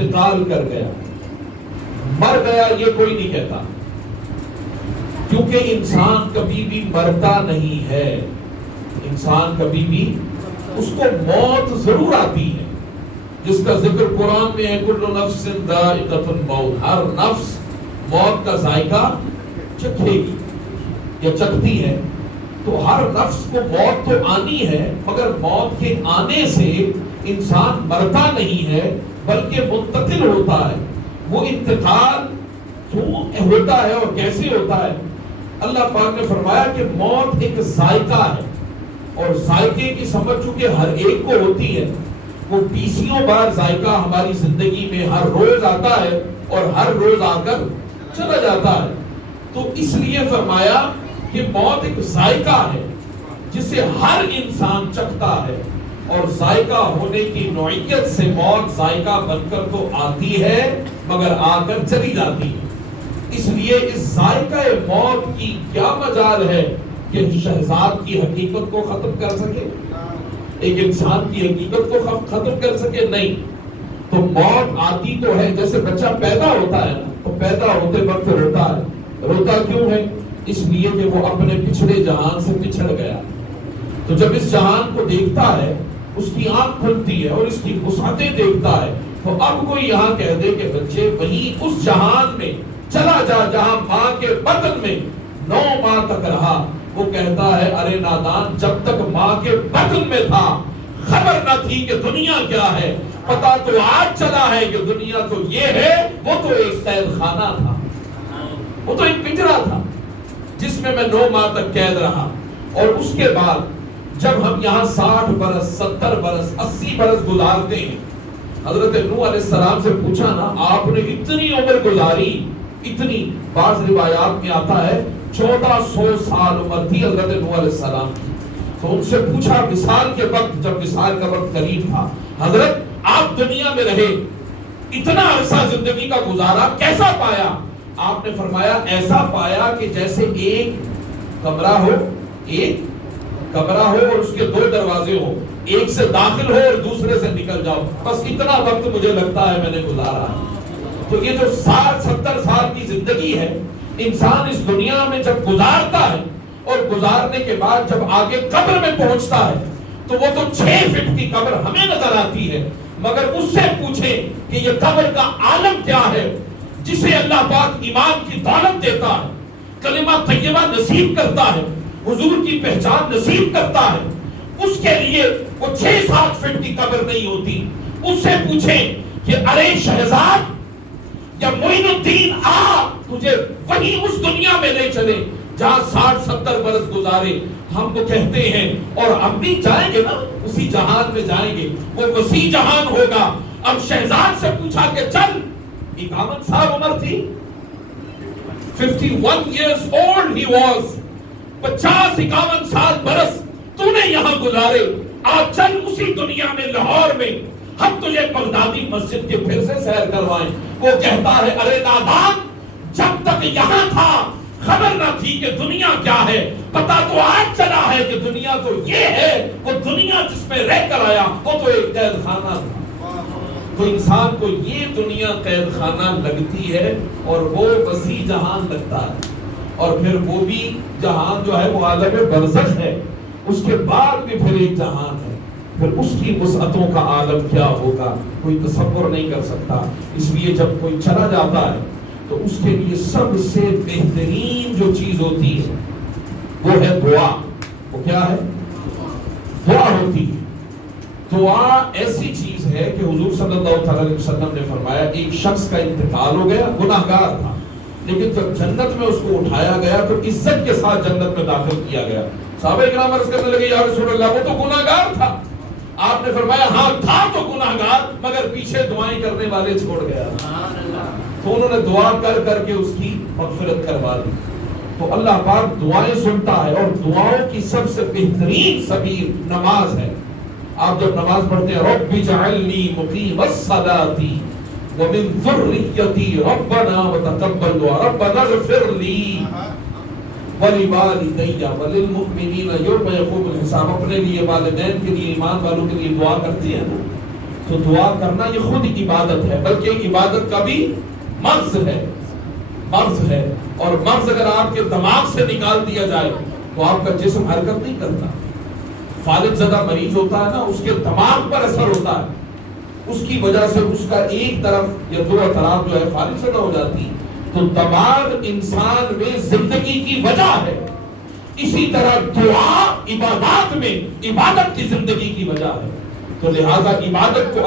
انتقال کر گیا، مر گیا یہ کوئی نہیں کہتا، کیونکہ انسان کبھی بھی مرتا نہیں ہے، انسان کبھی بھی، اس کو موت ضرور آتی ہے، جس کا ذکر قرآن میں ہے کل نفس ذائقۃ الموت، ہر نفس موت کا ذائقہ چکھے گی یا چکھتی ہے۔ تو ہر نفس کو موت تو آنی ہے، مگر موت کے آنے سے انسان مرتا نہیں ہے بلکہ منتقل ہوتا ہے۔ وہ انتقال کیوں ہوتا ہے اور کیسے ہوتا ہے؟ اللہ پاک نے فرمایا کہ موت ایک ذائقہ ہے، اور ذائقے کی سمجھ چونکہ ہر ایک کو ہوتی ہے، وہ بیسیوں بار ذائقہ ہماری زندگی میں ہر روز آتا ہے اور ہر روز آ کر چلا جاتا ہے۔ تو اس لیے فرمایا کہ موت ایک ذائقہ ہے جسے ہر انسان چکھتا ہے، اور ذائقہ ہونے کی نوعیت سے موت ذائقہ بن کر تو آتی ہے مگر آ کر چلی جاتی ہے۔ اس لیے اس ذائقہ موت کی کیا مجال ہے کہ شہزاد کی حقیقت کو ختم کر سکے، ایک انسان کی حقیقت کو ختم کر سکے؟ نہیں۔ تو موت آتی تو ہے، جیسے بچہ پیدا ہوتا ہے تو پیدا ہوتے وقت روتا ہے، روتا کیوں ہے؟ اس لیے کہ وہ اپنے پچھڑے جہان سے پچھڑ گیا۔ تو جب اس جہان کو دیکھتا ہے، اس کی آنکھ کھلتی ہے اور اس کی وسعتیں دیکھتا ہے، تو اب کوئی یہاں کہہ دے کہ بچے وہیں اس جہان میں چلا جا جہاں ماں کے بطن میں 9 ماہ تک رہا، وہ کہتا ہے ارے نادان، جب تک ماں کے بطن میں تھا خبر نہ تھی کہ دنیا کیا ہے، پتا تو آج چلا ہے کہ دنیا تو یہ ہے۔ وہ تو ایک قید خانہ تھا، وہ تو ایک پنجرا تھا جس میں 9 ماہ تک قید رہا۔ اور اس کے بعد جب ہم یہاں 60 برس 70 برس 80 برس گزارتے ہیں، حضرت نوح علیہ السلام سے پوچھا نا آپ نے اتنی عمر گزاری، اتنی، بعض روایات میں آتا ہے 1400 سال عمر تھی حضرت نوح علیہ السلام کی۔ تو ان سے پوچھا وصال کے وقت، جب وصال کا وقت قریب تھا، حضرت آپ دنیا میں رہے، اتنا عرصہ زندگی کا گزارا، کیسا پایا؟ آپ نے فرمایا ایسا پایا کہ جیسے ایک کمرہ ہو، ایک کمرہ ہو اور اس کے 2 دروازے ہو، ایک سے داخل ہو اور دوسرے سے نکل جاؤ، بس اتنا وقت مجھے لگتا ہے میں نے گزارا ہے۔ تو یہ جو 60-70 سال کی زندگی ہے، انسان اس دنیا میں جب گزارتا ہے اور گزارنے کے بعد جب آگے قبر میں پہنچتا ہے تو وہ تو 6 فٹ کی قبر ہمیں نظر آتی ہے، مگر اس سے پوچھیں کہ یہ قبر کا عالم کیا ہے جسے اللہ پاک ایمان کی دولت دیتا ہے، کلمہ طیبہ نصیب کرتا ہے، حضور کی پہچان نصیب کرتا ہے، اس کے لیے وہ 6-7 فٹ کی قبر نہیں ہوتی۔ اس سے پوچھیں کہ ارے شہزاد یا معین الدین آ، تجھے وہی اس دنیا میں لے چلے جہاں 60-70 برس گزارے۔ ہم تو کہتے ہیں اور ہم بھی جائیں گے نا، اسی جہان میں جائیں گے، وہ وسیع جہان ہوگا۔ اب شہزاد سے پوچھا کہ چل، 51 سال عمر تھی، 51 years old he was، 50-51 سال برس تو نے یہاں گزارے، آج چل اسی دنیا میں لاہور میں ہم تجھے بغدادی مسجد کے پھر سے سیر کروائیں۔ وہ کہتا ہے ارے نادان، جب تک یہاں تھا خبر نہ تھی کہ دنیا کیا ہے، پتا تو آج چلا ہے کہ دنیا تو یہ ہے۔ وہ دنیا جس میں رہ کر آیا وہ تو ایک قید خانہ تھا۔ تو انسان کو یہ دنیا قید خانہ لگتی ہے اور وہ وسیع جہان لگتا ہے، اور پھر وہ بھی جہان جو ہے وہ عالم برزخ ہے، اس کے بعد بھی پھر ایک جہان ہے، پھر اس کی وسعتوں کا عالم کیا ہوگا کوئی تصور نہیں کر سکتا۔ اس لیے جب کوئی چلا جاتا ہے تو اس کے لیے سب سے بہترین جو چیز ہوتی ہے وہ ہے دعا۔ وہ کیا ہے؟ دعا ہوتی ہے۔ دعا ایسی چیز ہے کہ حضور صلی اللہ علیہ وسلم نے فرمایا ایک شخص کا انتقال ہو گیا، گناہگار تھا، لیکن جب جنت میں اس کو اٹھایا گیا تو عزت کے ساتھ جنت میں داخل کیا گیا۔ صحابہ کرام عرض کرنے لگے یا رسول اللہ وہ تو گناہگار تھا۔ آپ نے فرمایا ہاں تھا تو گناہگار، مگر پیچھے دعائیں کرنے والے چھوڑ گیا۔ تو انہوں نے دعا کر کر کے اس کی مغفرت کروا دی۔ تو اللہ پاک دعائیں سنتا ہے، اور دعاؤں کی سب سے بہترین سبیل نماز ہے۔ آپ جب نماز پڑھتے ہیں رب اجعلنی مقیم الصلاۃ ومن ذریتی ربنا وتقبل دعا ربنا اغفر لی وَلِوَالِدَيَّ وَلِلْمُؤْمِنِينَ يَوْمَ يَقُومُ الْحِسَابُ۔ اپنے لیے، والدین کے لیے، ایمان والوں کے لیے دعا کرتے ہیں نا، تو دعا کرنا یہ خود عبادت ہے، بلکہ عبادت کا بھی مغز ہے، مغز ہے، اور مغز اگر آپ کے دماغ سے نکال دیا جائے تو آپ کا جسم حرکت نہیں کرتا۔ فالج زدہ مریض ہوتا ہے نا، اس کے دماغ پر اثر ہوتا ہے، اس کی وجہ سے اس کا ایک طرف یا دو اطراف جو ہے فالج زدہ ہو جاتی، تو دماغ انسان میں زندگی کی وجہ ہے، اسی طرح دعا عبادات میں عبادت کی زندگی کی وجہ ہے۔ تو لہذا عبادت کو